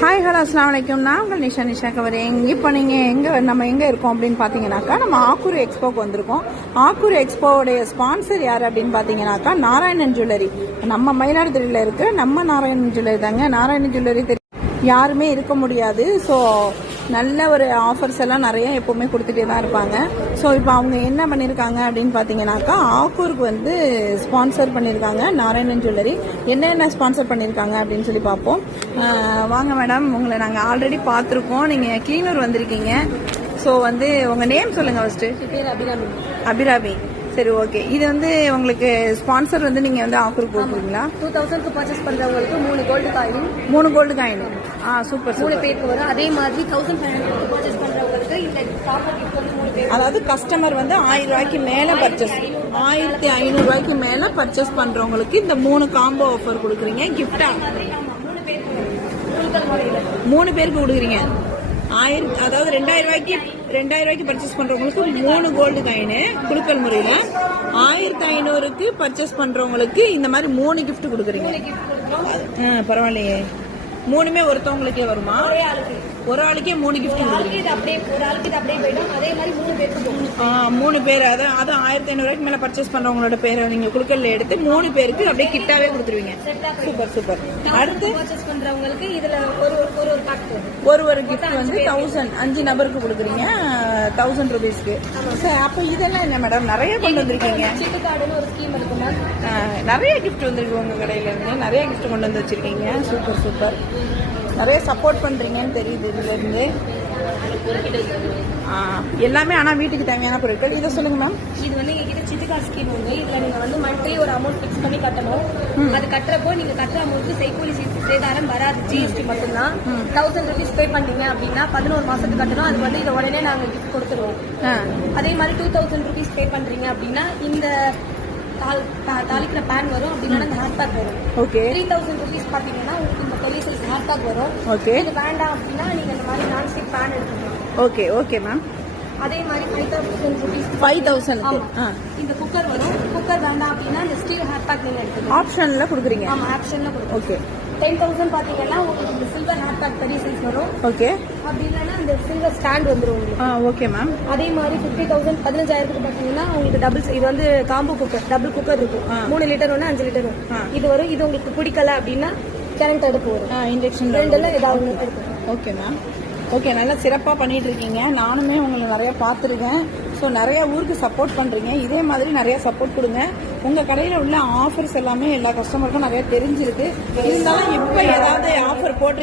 Hi hello அஸ்லாம் வலைக்கம் நான் உங்கள் நிஷா நிஷா எங்கே இப்போ நீங்கள் எங்கே நம்ம எங்கே இருக்கோம் அப்படின்னு பார்த்தீங்கன்னாக்கா நம்ம ஆக்கூர் எக்ஸ்போக்கு வந்திருக்கோம். ஆக்கூர் எக்ஸ்போவுடைய ஸ்பான்சர் யார் அப்படின்னு பார்த்தீங்கன்னாக்கா நாராயணன் ஜுவல்லரி நம்ம மயிலாடுதுறையில் இருக்கிற நம்ம நாராயணன் ஜுவல்லரி தாங்க. நாராயணன் ஜுவல்லரி தெரியும்? யாருமே இருக்க முடியாது. ஸோ நல்ல ஒரு ஆஃபர்ஸ் எல்லாம் நிறைய எப்போவுமே கொடுத்துட்டே தான் இருப்பாங்க. ஸோ இப்போ அவங்க என்ன பண்ணியிருக்காங்க அப்படின்னு பார்த்தீங்கன்னாக்கா ஆக்கூருக்கு வந்து ஸ்பான்சர் பண்ணியிருக்காங்க நாராயணன் ஜுவல்லரி என்னென்ன ஸ்பான்சர் பண்ணியிருக்காங்க அப்படின்னு சொல்லி பார்ப்போம் வாங்க மேடம் உங்களை நாங்கள் ஆல்ரெடி பார்த்துருக்கோம். நீங்கள் கீழூர் வந்திருக்கீங்க. ஸோ வந்து உங்கள் நேம் சொல்லுங்கள் ஃபஸ்ட்டு பேர் அபிராமி. அபிராமி. சரி ஓகே இது வந்து உங்களுக்கு ஸ்பான்சர் வந்து நீங்கள் வந்து ஆஃபருக்கு கொடுக்குறீங்களா டூ தௌசண்ட்க்கு பர்ச்சேஸ் பண்றவங்களுக்கு மூணு கோல்டு காயின் மூணு கோல்டு காயின் ஆ சூப்பர் மூணு பேருக்கு வரும். அதே மாதிரி தௌசண்ட் ஃபைவ் ஹண்ட்ரட் பர்ச்சேஸ் பண்றவங்களுக்கு இந்த காப்பர் கிஃப்ட் வந்து மூணு பேர் அதாவது கஸ்டமர் வந்து ஆயிரம் ரூபாய்க்கு மேல பர்ச்சேஸ் ஆயிரத்தி ஐநூறு ரூபாய்க்கு மேல பர்ச்சேஸ் பண்றவங்களுக்கு இந்த மூணு காம்போ ஆஃபர் கொடுக்குறீங்க கிஃப்டா மூணு பேருக்கு குழுக்கள் கொடுக்குறீங்க. ஆயிரம் அதாவது ரெண்டாயிரம் ரூபாய்க்கு ரெண்டாயிரம் ரூபாய்க்கு பர்ச்சேஸ் பண்றவங்களுக்கு மூணு கோல்டு காயின் குலுக்கல் முறையில ஆயிரத்தி ஐநூறுக்கு பர்ச்சேஸ் பண்றவங்களுக்கு இந்த மாதிரி மூணு கிஃப்ட் கொடுக்குறீங்க. பரவாயில்லையே. மூணுமே ஒருத்தவங்களுக்கே வருமா? ஒரே ஆளுக்கு. ஒரு ஆளுக்கே மூணு கிஃப்ட் ஒரு ஆளுக்கு இது அப்படியே ஒரு ஆளுக்கு இது அப்படியே போயிடும். அதே மாதிரி மூணு பேருக்கு போகும். ஆ, மூணு பேர் அதான் அதான் ஆயிரத்தி ஐநூறுக்கு மேல பர்ச்சேஸ் பண்றவங்களோட பேரை நீங்க குழுக்கல்ல எடுத்து மூணு பேருக்கு அப்படியே கிட்டாவே கொடுத்துருவீங்க. Super super. அடுத்து? பர்ச்சேஸ் பண்றவங்களுக்கு இதுல ஒரு ஒரு ஒரு ஒரு ஒரு ஒரு கிஃப்ட் வந்து தௌசண்ட் அஞ்சு நபருக்கு கொடுக்குறீங்க. தௌசண்ட் ருபீஸ்க்கு சார் அப்போ இதெல்லாம் என்ன மேடம் நிறைய கொண்டு வந்திருக்கீங்க. நிறைய கிஃப்ட் வந்திருக்கு உங்க கடையில இருந்து. நிறைய கிஃப்ட் கொண்டு வந்து வச்சிருக்கீங்க. Super super. நிறைய சப்போர்ட் பண்றீங்கன்னு தெரியுது இதுல இருந்து. ஆ, எல்லாமே ஆனா வீட்டுக்கு தேவையான பொருட்கள். இதை சொல்லுங்க மேம் இது வந்து எங்ககிட்ட சிட்டு கார்டு ஸ்கீம் உண்டு. இதுல நீங்க வந்து மந்த்லி ஒரு அமௌண்ட் ஃபிக்ஸ் பண்ணி கட்டணும். அது கட்டுறப்போ நீங்க கட்டுற அமௌண்ட்க்கு செய்கூலி சேதாரம் வராது. ஜிஎஸ்டி மட்டும்தான். தௌசண்ட் ருபீஸ் பே பண்ணீங்க அப்படின்னா பதினோரு மாசத்துக்கு கட்டணும். அது வந்து இதை உடனே நாங்க கிஃப்ட் கொடுத்துருவோம். அதே மாதிரி டூ தௌசண்ட் ருபீஸ் பே பண்றீங்க அப்படின்னா இந்த தாளிக்கிற பேன் வரும். அப்படின்னா இந்த ஹேர் பேக் வரும். ஓகே த்ரீ தௌசண்ட் ருபீஸ் பார்த்தீங்கன்னா உங்களுக்கு இந்த பொலிசல்ஸ் ஹேர் பேக் வரும். ஓகே இது வேண்டாம் அப்படின்னா நீங்க இந்த மாதிரி நான்ஸ்டிக் பேன் எடுத்துக்கலாம். ஓகே ஓகே மேம் அதே மாதிரி five thousand rupees five thousand. இந்த குக்கர் வரும். குக்கர் வேண்டாம் அப்படின்னா இந்த ஸ்டீல் ஹேர் பேக் நீங்க எடுத்துக்கலாம். ஆப்ஷன்ல கொடுக்குறீங்க. ஆமா ஆப்ஷன்ல கொடுக்கும் ஓகே டென் தௌசண்ட் பாத்தீங்கன்னா உங்களுக்கு இந்த சில்வர் பேக் பெரிய சைஸ் வரும். ஓகே அப்படி இல்லைன்னா இந்த சில்வர் ஸ்டாண்ட் உங்களுக்கு. ஆ ஓகே மேம் அதே மாதிரி ஃபிஃப்டி தௌசண்ட் பதினஞ்சாயிரத்துக்கு பாத்தீங்கன்னா உங்களுக்கு டபுள் இது வந்து காம்போ குக்கர் டபுள் குக்கர் இருக்கும். மூணு லிட்டர் ஒன்று அஞ்சு லிட்டர் வரும். இது வரும். இது உங்களுக்கு பிடிக்கல அப்படின்னா கரண்ட் அடுப்பு வரும். ஆ இன்ஜெக்ஷன் ரெண்டுல ஏதாவது ஓகே மேம் ஓகே நல்லா சிறப்பாக பண்ணிட்டு இருக்கீங்க. நானுமே உங்களை நிறைய பார்த்துருக்கேன். ஸோ நிறைய ஊருக்கு சப்போர்ட் பண்ணுறீங்க இதே மாதிரி நிறைய சப்போர்ட் கொடுங்க. உங்கள் கடையில் உள்ள ஆஃபர்ஸ் எல்லாமே எல்லா கஸ்டமருக்கும் நிறைய தெரிஞ்சிருக்கு. இருந்தாலும் இப்போ ஏதாவது ஆஃபர் போட்டிருக்கீங்க